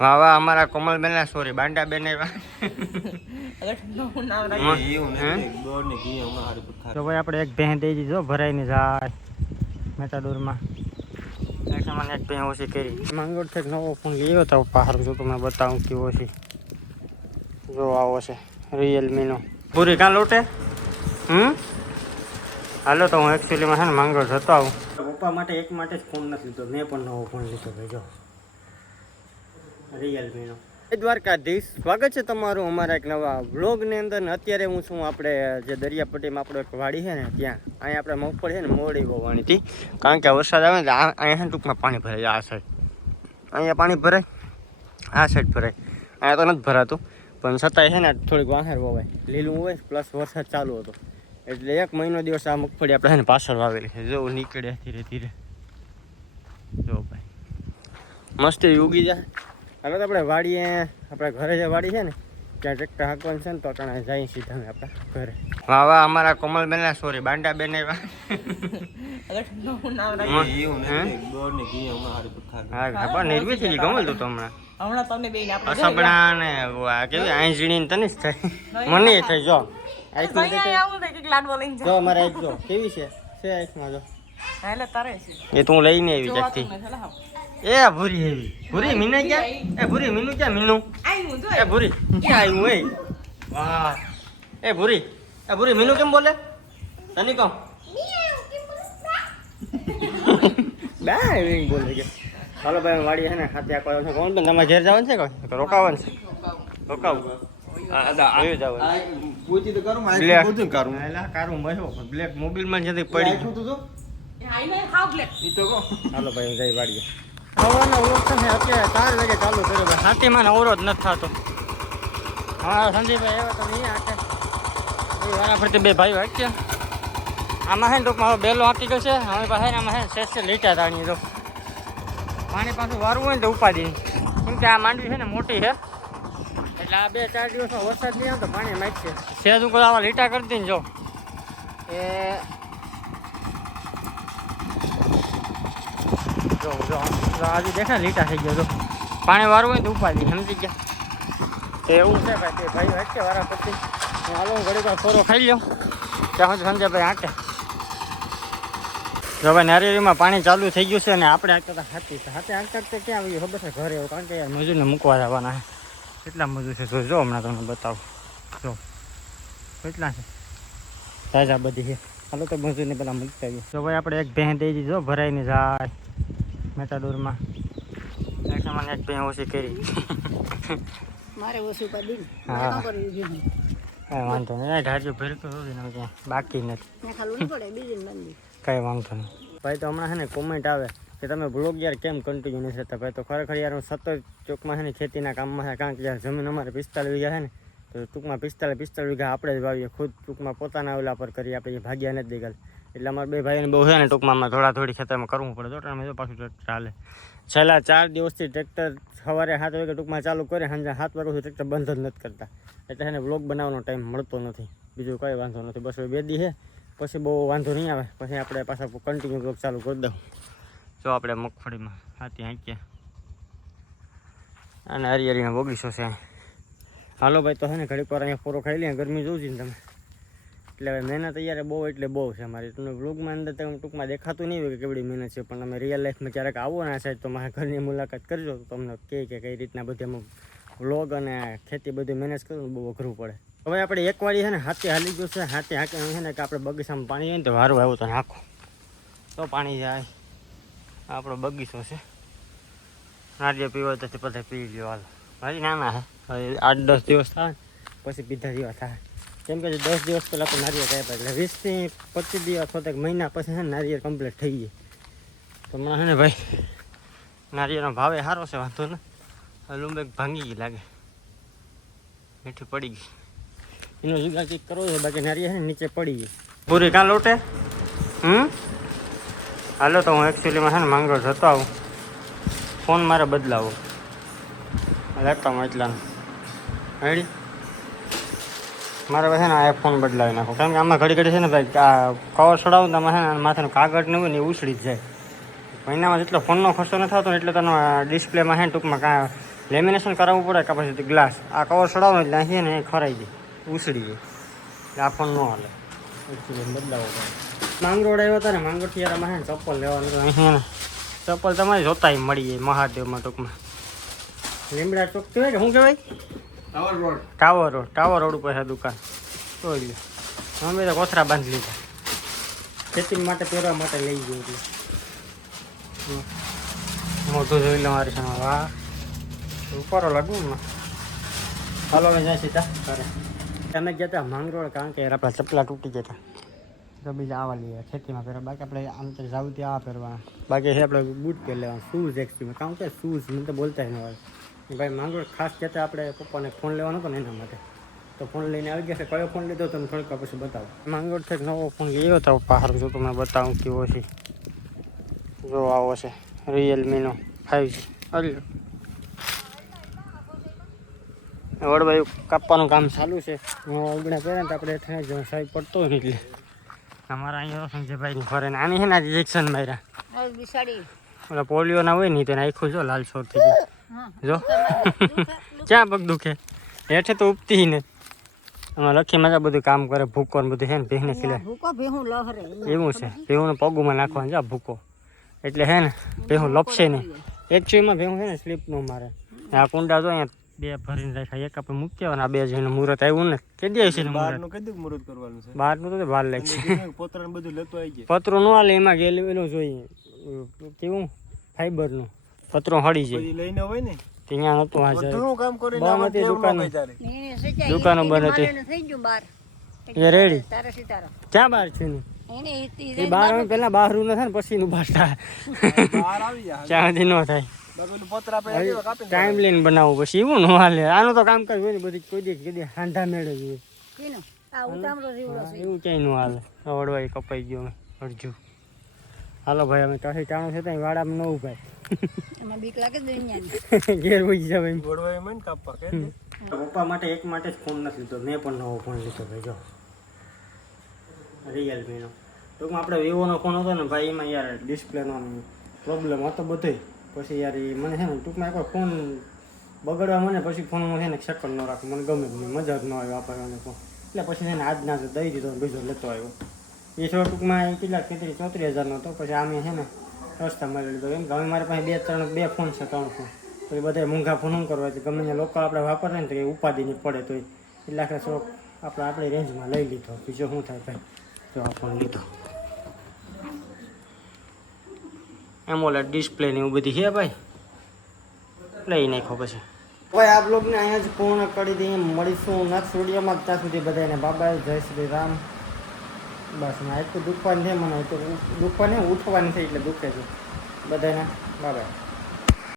વાહ વાહ અમારા કોમલબેન સોરી બાંડાબેન તો ભાઈ આપણે એક ભેં દઈ દીધો ભરાઈને જાય મેટાડોરમાં મને એક ભેં ઓછી કરી માંગોળ થી નવો ફોન ગયો હતો પહાડ જો તમને બતાવું કેવો છે જો આવો છે રિયલમી નો પૂરી કાં લોટે હાલો તો હું એકચ્યુઅલીમાં છે ને માંગોળ જતો આવું પપ્પા માટે એક માટે જ ફોન નથી લીધો મેં પણ નવો ફોન લીધો ભાઈ જો રિયલમીનો દ્વારકાધીશ સ્વાગત છે તમારું અમારા એક નવા વ્લોગની અંદર ને અત્યારે હું છું આપણે જે દરિયાપટ્ટીમાં આપણો એક વાડી છે ને ત્યાં અહીંયા આપણે મગફળી છે ને મોડી વાવવાની હતી કારણ કે વરસાદ આવે ને અહીંયા છે ને ટૂંકમાં પાણી ભરાય આ સાઈડ અહીંયા પાણી ભરાય આ સાઈડ ભરાય અહીંયા તો નથી ભરાતું પણ છતાંય છે ને થોડીક વાહેર વવાય લીલું હોય પ્લસ વરસાદ ચાલુ હતો એટલે 1 મહિનો દિવસ આ મગફળી આપણે છે ને પાછળ વાવેલી છે જો નીકળે ધીરે ધીરે જો ભાઈ મસ્ત ઉગી જાય હાલો તો આપણે વાડીએ આપણે ઘરે જે વાડી છે ને ત્યાં ટ્રેક્ટર હાંકવાનું છે ને તો અટાણે જઈએ સીધા આપણા ઘરે વાહ વાહ અમારા કોમલબેન સોરી બાંડાબેન નિર્મિત ગમલ તું હમણાં ને કેવી આંજણી તને જ થાય મને થાય જો જો અમારે એક જો કેવી છે આંખમાં જો એ તું લઈને આવી જાગતી એ ભૂરી હેવી ભૂરી મીને ક્યાં એ ભૂરી મીનુ ક્યાં મીનુ એ ભૂરી ક્યાં આવ્યું એ વાહ એ ભૂરી મીનુ કેમ બોલે તને કહું બા એવી બોલે કે હાલો ભાઈ વાડી છે ને હાથે આખો છે કોણ બેન તમારે ઘેર જવાનું છે કે રોકાવાનું છે રોકાવું બ્લેક મોબાઈલમાં જતી પડી હાલો ભાઈ જઈ વાડીએ હવાનો વ્લોગ છે ને અત્યારે 4 વાગે ચાલુ કર્યો ભાઈ હાથીમાં અવરોધ નથી થતો હા સંજયભાઈ એવા તો નહીં આખે વારા ફરતી બે ભાઈઓ વાંચ્યા આમાં છે ને ટૂંકમાં બેલો આર્ટિકલ છે હવે પાસે આમાં છે શેષ લીટા તાણીએ તો પાણી પાછું વારવું હોય ને તો ઉપાડી કેમ કે આ માંડવી છે ને મોટી છે એટલે આ 2-4 દિવસમાં વરસાદ નહીં આવે તો પાણી માગશે સેજ ઉપર આવા લીટા કરી દઈને જો એ જો આજે દેખાય લીટા થઈ ગયો તો પાણી વારવું હોય તો ઉપાડી સમજી ગયા એવું છે ભાઈ તે ભાઈ વાંચે વારા પરથી હું હાલો ઘડી વાર ખોરો ખાઈ લ્યો ત્યાં સુધી સંજયભાઈ આંટે જો ભાઈ નારિયેળીમાં પાણી ચાલુ થઈ ગયું છે અને આપણે આંકતા હાથી આંકતા ક્યાં આવ્યું ખબર છે ઘરે એવું કારણ કે યાર મજૂરને મૂકવા જવાના છે કેટલા મજૂર છે જો હમણાં તમને બતાવું જો કેટલા છે તાજા બધી છે હાલો તો મજૂરને પેલા મૂકતા આવ્યું જો ભાઈ આપણે એક ભેં દઈ દીધો ભરાઈને જાય મેટાડોરમાં મને એક ભેં ઓછી કરી મારે ઓછી કરી હા વાંધો નહીં ઢાજો ભરતો ક્યાં બાકી નથી કઈ વાંધો નહીં ભાઈ તો હમણાં છે ને કોમેન્ટ આવે કે તમે બ્લોગ યાર કેમ કન્ટિન્યુ નથી થતા ભાઈ તો ખરેખર યાર હું સતત ચોકમાં છે ને ખેતીના કામમાં છે કારણ કે યાર જમીન અમારે 45 વીઘા છે ને તો ટૂંકમાં 45 વીઘા આપણે જ વાવીએ ખુદ ટૂંકમાં પોતાના ઓલા પર કરીએ આપણે ભાગ્યા નથી દેખાલ એટલે અમારા 2 ભાઈને બહુ છે ને ટૂંકમાં થોડી ખેતરમાં કરવું પડે તો મેં પાછું ટ્રેક્ટર ચાલે છેલ્લા 4 દિવસથી ટ્રેક્ટર સવારે 7 વાગે ટૂંકમાં ચાલુ કરે સાંજે 7 વાગ્યા સુધી ટ્રેક્ટર બંધ જ નથી કરતા એટલે એને બ્લોગ બનાવવાનો ટાઈમ મળતો નથી બીજું કંઈ વાંધો નથી બસ 2 દી છે પછી બહુ વાંધો નહીં આવે પછી આપણે પાછા કન્ટિન્યુ બ્લોગ ચાલુ કરી દઉં જો આપણે મગફળીમાં હાથી હાંક્યા અને હરિયાળીનો બગીચો છે હાલો ભાઈ તો છે ને ઘડીક વાર અહીંયા ફોરો ખાઈ લઈએ ગરમી જોઉં છે ને તમે એટલે હવે મહેનત અત્યારે બહુ એટલે બહુ છે અમારી તમને વ્લોગમાં અંદર તમે ટૂંકમાં દેખાતું નહીં હોય કે કેવડી મહેનત છે પણ તમે રિયલ લાઈફમાં ક્યારેક આવો ને આ સાઈડ તો મારા ઘરની મુલાકાત કરજો તો તમને કહે કે કઈ રીતના બધી અમુક વ્લોગ અને ખેતી બધી મેનેજ કરવું બહુ અઘરું પડે હવે આપણે એક વાળી છે ને હાથે હાલી ગયું છે હાથે હાંકે છે ને કે આપણે બગીચામાં પાણી જાય ને તો વારું આવ્યું તો નાખો તો પાણી જાય આપણો બગીચો છે નારિયેળ પીવો તો બધા પી લ્યો હાલ મારી નાના હે હવે 8-10 દિવસ થાય પછી પીધા જેવા થાય કેમ કે 10 દિવસ પહેલાં તો નારિયેળ કાપ્યા એટલે 20 થી 25 દિવસ અથવા એક મહિના પછી છે ને નારિયેળ કમ્પ્લીટ થઈ ગઈ તો હમણાં છે ને ભાઈ નારિયેળનો ભાવે સારો છે વાંધો ને લુંબેક ભાંગી ગઈ લાગે મીઠી પડી ગઈ એનો જુગાડ કંઈક કરવો છે બાકી નારિયેળ છે ને નીચે પડી ગઈ પૂરી કાં લોટે હાલો તો હું એકચ્યુઅલીમાં છે ને માંગરોળ જતો આવું ફોન મારે બદલાવો લેપટોપમાં એટલાનો રેડી મારે પાસે ને આ ફોન બદલાવી નાખો કારણ કે આમાં ઘડી ઘડી છે ને ભાઈ આ કવર છોડાવું તો આમાં છે ને માથાનું કાગળ ન હોય ને એ ઉછળી જ જાય મહિનામાં જેટલો ફોનનો ખર્ચો ન થતો ને એટલે તનો ડિસ્પ્લેમાં છે ને ટૂંકમાં કાંઈ લેમિનેશન કરાવવું પડે કે પછી ગ્લાસ આ કવર ચડાવો એટલે અહીં છે ને એ ખરાઈ જાય ઉસળી જાય એટલે આ ફોન ન હાલે એકચ્યુઅલી બદલાવો પડે. માંગરોળ આવ્યો હતા ને માંગરોળથી યાર અમારે ચપ્પલ લેવાનું હતું અહીં ને ચપ્પલ તમારે જોતાય મળી જાય મહાદેવમાં ટૂંકમાં લીમડા ચોક કહેવાય કે શું કહેવાય ટાવર રોડ ઉપર છે દુકાન જોઈ લો અમે તો કોથરા બાંધી લીધા ખેતી માટે પહેરવા માટે લઈ ગયો એટલે મોટું જોઈ લો મારી સામે વાહ ઉપર લાગુ ને હાલો હવે જાય સીધા ઘરે તમે જતા માંગરોળ કારણ કે આપણા ચપલા તૂટી જતા તો બીજા આવા લઈએ ખેતીમાં પહેરવા બાકી આપણે આમ તો જાવ ત્યાં આ પહેરવાના બાકી આપણે બૂટ પહેર લેવાના શૂઝ એક્ચ્યુઅલી કારણ કે શૂઝ મને તો બોલતા ન હોય ભાઈ માંગરોળ ખાસ જતા આપણે પપ્પાને ફોન લેવાનો હતો ને એના માટે તો ફોન લઈને આવી ગયા છે કયો ફોન લીધો તમે થોડીક પછી બતાવો માંગરોળથી નવો ફોન લેવો હતો બહાર જો તમને બતાવું કેવો છે જો આવો છે રિયલમીનો 5G અરે વડવાયું કાપવાનું કામ ચાલુ છે ઉગણા પહેરે ને તો આપણે હેઠળ સાહેબ પડતો હોય ને એટલે અમારા અહીંયા સંજયભાઈની ફરે ને આની છે ને આજે ઇન્જેક્શન માર્યા બિસાડી ઓલા પોલિયોના હોય ને તેને આખું જો લાલ છોડ થઈ ગયું જો ક્યાં પગ દુખે હેઠે તો ઉપતી ને આમાં લખી મારા બધું કામ કરે ભૂકો ને બધું છે ને ભીને ખીલે ભૂકો ભેહું લહરે એવું છે ભેહુંને પગુમાં નાખવાનું જા ભૂકો એટલે હે ને ભેહું લપશે નહીં એકચ્યુઅલીમાં ભેહું છે ને સ્લીપ ન મારે આ કુંડા જો અહીંયા બે ભરીને રાખ્યા એક આપણે મૂકી આવવાના બે જઈને મુહૂર્ત આવ્યું ને કે દે છે બહારનું કઈ મુહૂર્ત કરવાનું છે બહારનું તો બહાર લાગશે પોતરાને બધું લેતો આવી જાય પતરો ન હાલે એમાં ગેલું એનું જોઈએ કેવું ફાઈબરનું પતરો હળી જાય પછી લઈને હોય ને ત્યાં નહોતું હાજર બધું કામ કરીને બંધ હતી દુકાનો એને સચાઈ દુકાનો બંધ હતી થઈ ગયું બાર એ રેડી તારા સીતારા ક્યાં બહાર છે ને એને એ બહાર આવે પહેલાં બહારનું ન થાય ને પછી નું બહાર થાય બહાર આવી જાય ત્યાં સુધી ન થાય બાકી પોતરા આપણે કાપી ટાઈમ લઈને બનાવવું પછી એવું ન હાલે આનું તો કામકાજ હોય ને બધી કોઈ દી હાંધા મેળે જોઈએ કેનો આ ઉતામળો જીવડો છે એવું ક્યાંય ન હાલે વડવાઈ કપાઈ ગયો અમે અડજુ હાલો ભાઈ અમે કાઠી ટાણું છે ત્યાં વાડામાં ન ઉભાય એમાં બીક લાગે જ દુનિયાની ઘેર વહી જાવ એમ ગોળવાય મને કાપવા કે પપ્પા માટે એક માટે જ ફોન નથી લીધો મેં પણ નવો ફોન લીધો ભાઈ જો રિયલમીનો ટૂંકમાં આપણે વિવોનો ફોન હતો ને ભાઈ એમાં યાર ડિસ્પ્લેનો પ્રોબ્લેમ હતો બધોય પછી યાર એ મને છે ને ટૂંકમાં એકવાર ફોન બગડવા મને પછી ફોન હું છે ને સેકન્ડ ન રાખું મને ગમે જ નહીં મજા જ ન આવે વાપરવાનો ફોન એટલે પછી છે ને આજના જ દઈ દીધો બીજો લેતો આવ્યો એ થોડો ટૂંકમાં કેટલા 33-34 હજારનો હતો પછી આમે છે ને રસ્તામાં લઈ લીધો એમ હવે મારી પાસે બે ફોન છે 3 ફોન તો એ બધા મોંઘા ફોન શું કરવા છે ગમે ત્યાં લોકો આપણે વાપરે ને તો એ ઉપાધિ નહીં પડે તો એટલે આખરે શોખ આપણી રેન્જમાં લઈ લીધો બીજો શું થાય ભાઈ જો આ ફોન લીધો એમોલેડ ડિસ્પ્લે ને એવું બધી છે ભાઈ લઈ નાખો પછી ભાઈ આ બ્લોગને અહીંયા જ પૂર્ણ કરી દઈએ મળીશું નેક્સ્ટ વિડીયોમાં ત્યાં સુધી બધાને બાબા જય શ્રી રામ બસ ના એટલું દુખવાની છે મને તો દુખવાની ઉઠવાની થઈ એટલે દુખે છે બધાને બાબા